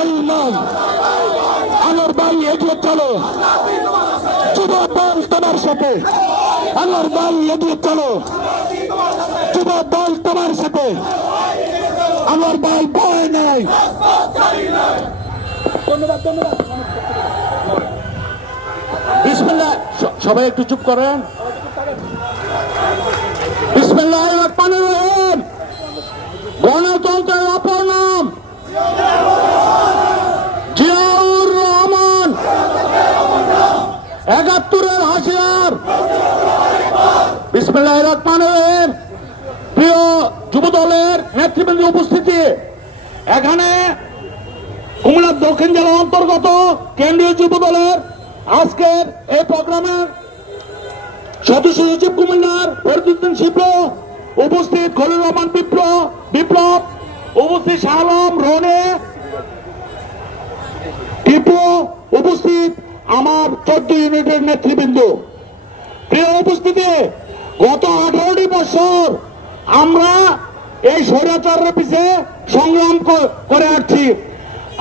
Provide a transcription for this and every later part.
ভাই নয়, আমার ভাই এগিয়ে চলো, যুব দল তোমার সাথে, আমার ভাই এগিয়ে চলো, যুব দল তোমার সাথে, আমার ভাই ভয় নাই। ধন্যবাদ ধন্যবাদ। বিসমিল্লাহ, সবাই একটু চুপ করেন। বিসমিল্লাহির রহমানির রহিম। গণতন্ত্রের অপর নাম জিয়াউর রহমান, ৭১-এর হাসিয়ার। বিসমিল্লাহির রহমানির রহিম। প্রিয় যুব দলের নেতৃবৃন্দ উপস্থিতি, এখানে কুমিল্লা দক্ষিণ জেলা অন্তর্গত কেন্দ্রীয় যুব দলের আজকের এই প্রোগ্রামের সদস্য সচিব কুমিল্লার ফরিদুদ্দিন শিপ্র উপস্থিত, খলিল রহমান বিপ্লব উপস্থিত, শাহ আলম রনে টিপু উপস্থিত, আমার 14 ইউনিটের নেতৃবৃন্দ। প্রিয় উপস্থিতি, গত 18টি বছর আমরা এই স্বৈরাচারের পিছে সংগ্রাম করে আসছি।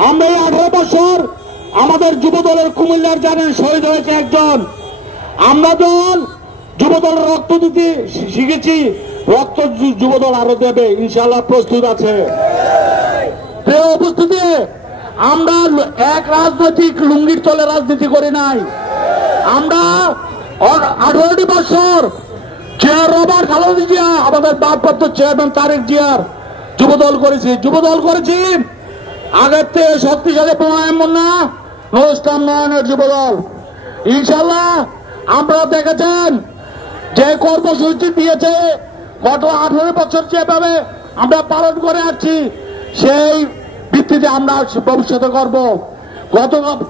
আমরা এই 18 বছর আমাদের যুব দলের কুমিল্লার জানেন শহীদ হয়েছে একজন। আমরা যখন যুব দলের রক্ত দিতে শিখেছি, রক্ত যুব দল আরো দেবে, ইনশাআল্লাহ প্রস্তুত আছে। প্রিয় উপস্থিতি, আমরা এক রাজনৈতিক লুঙ্গির তলে রাজনীতি করি নাই। আমরা 18টি বছর চেয়ার রবার খালেদা জিয়া, আমাদের ভারপ্রাপ্ত চেয়ারম্যান তারেক জিয়ার যুবদল করেছি। আগের থেকে শক্তিশালী প্রণয় মুন্না নুরুল ইসলাম নয়নের যুবদল। ইনশাল্লাহ আপনারা দেখেছেন যে কর্মসূচি দিয়েছে গত 18 বছর যেভাবে আমরা পালন করে আসছি, সেই ভিত্তিতে আমরা ভবিষ্যতে করব।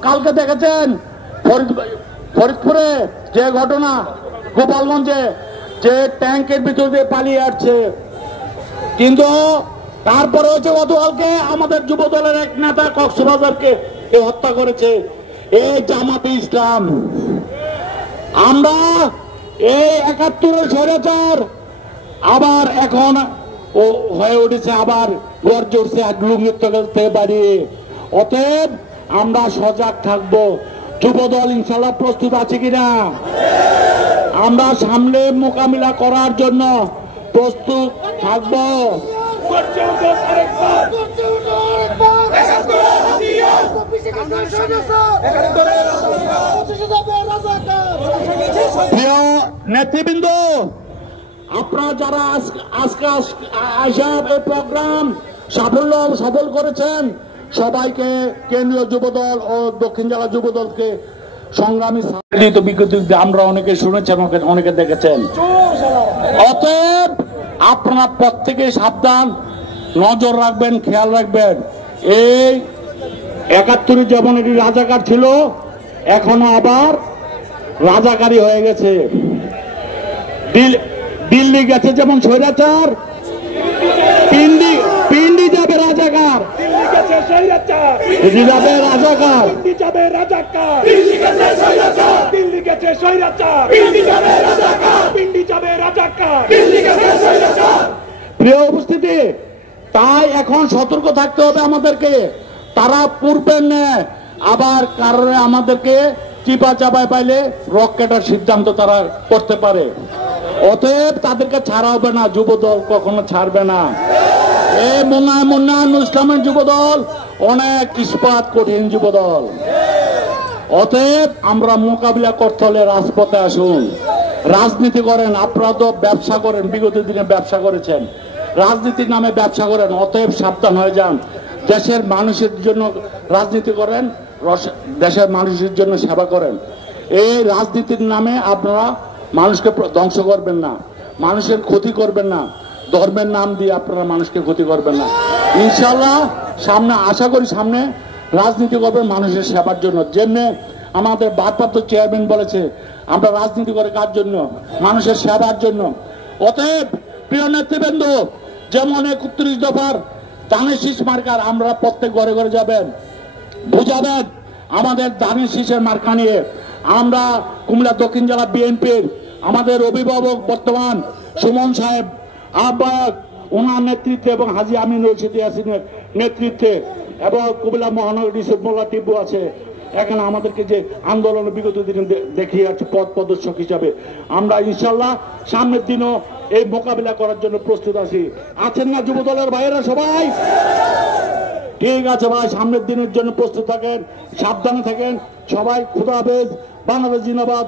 কালকে দেখেছেন ফরিদপুরে যে ঘটনা, গোপালগঞ্জে যে ট্যাঙ্কের ভিতর দিয়ে পালিয়ে আসছে, কিন্তু তারপরে হচ্ছে গতকালকে আমাদের যুব দলের এক নেতা কক্সবাজারকে হত্যা করেছে এই জামাতে ইসলাম। আমরা এই ৭১-এর স্বৈরাচার আবার এখন হয়ে উঠেছে, আবার গর্জে উঠছে লুঙ্গির থেকে বাড়িয়ে। অতএব আমরা সজাগ থাকবো। যুব দল ইনশাল্লাহ প্রস্তুত আছে কিনা, আমরা সামনে মোকাবিলা করার জন্য প্রস্তুত থাকবো। প্রিয় নেতৃবৃন্দ, আপনারা যারা আজকে এই প্রোগ্রাম সফল করেছেন, সবাইকে কেন্দ্রীয় যুবদল ও দক্ষিণ জেলা যুবদলকে সংগ্রামী বিজ্ঞপ্তি আমরা অনেকে শুনেছেন, অনেকে দেখেছেন। অতএব আপনারা প্রত্যেকে সাবধান, নজর রাখবেন, খেয়াল রাখবেন। এই ৭১ যেমন এটি রাজাকার ছিল, এখনো আবার রাজাকারী হয়ে গেছে। দিল্লি গেছে যেমন স্বৈরাচার, পিন্ডি যাবে রাজাকার, যাবে রাজাকার, দিল্লি গেছে স্বৈরাচার, পিন্ডি যাবে রাজাকার। প্রিয় উপস্থিতি, তাই এখন সতর্ক থাকতে হবে আমাদেরকে। তারা পূর্বের নেয় আবার কারণে আমাদেরকে চিপা চাপায় পাইলে রকেটার সিদ্ধান্ত তারা করতে পারে। অতএব তাদেরকে ছাড়া হবে না, যুবদল কখনো ছাড়বে না। এই মুন্না ইসলামের যুবদল অনেক ইস্পাত কঠিন যুবদল। অতএব আমরা মোকাবিলা করতে হলে রাজপথে আসুন, রাজনীতি করেন। আপনারা তো ব্যবসা করেন, বিগত দিনে ব্যবসা করেছেন, রাজনীতির নামে ব্যবসা করেন। অতএব সাবধান হয়ে যান। দেশের মানুষের জন্য রাজনীতি করেন, দেশের মানুষের জন্য সেবা করেন। এই রাজনীতির নামে আপনারা মানুষকে ধ্বংস করবেন না, মানুষের ক্ষতি করবেন না, ধর্মের নাম দিয়ে আপনারা মানুষকে ক্ষতি করবেন না। ইনশাল্লাহ সামনে আশা করি সামনে রাজনীতি করবেন মানুষের সেবার জন্য। যেমনি আমাদের ভারপ্রাপ্ত চেয়ারম্যান বলেছে, আমরা রাজনীতি করে কার জন্য? মানুষের সেবার জন্য। অতএব প্রিয় নেতৃবৃন্দ, যেমন ৩১ দফার ধানের শীষ মার্কার আমরা প্রত্যেক ঘরে ঘরে যাবেন, বুঝাবেন আমাদের ধানের শীষের মার্কা নিয়ে। আমরা কুমিল্লা দক্ষিণ জেলা বিএনপির আমাদের অভিভাবক বর্তমান সুমন সাহেব আহ্বায়ক, ওনার নেতৃত্বে এবং হাজী আমিন রশিদ ইয়াসিনের নেতৃত্বে এবং কুমিল্লা মহানগর ইউসুফ মোল্লা টিপু আছে। এখানে আমাদেরকে যে আন্দোলনের বিগত দিনে দেখিয়ে আছে পথ প্রদর্শক হিসাবে, আমরা ইনশাল্লাহ সামনের দিনও এই মোকাবিলা করার জন্য প্রস্তুত আছি। আছেন না যুব দলের ভাইয়েরা সবাই? ঠিক আছে ভাই, সামনের দিনের জন্য প্রস্তুত থাকেন, সাবধানে থাকেন সবাই। খুদা হাফেজ। বাংলাদেশ জিন্দাবাদ।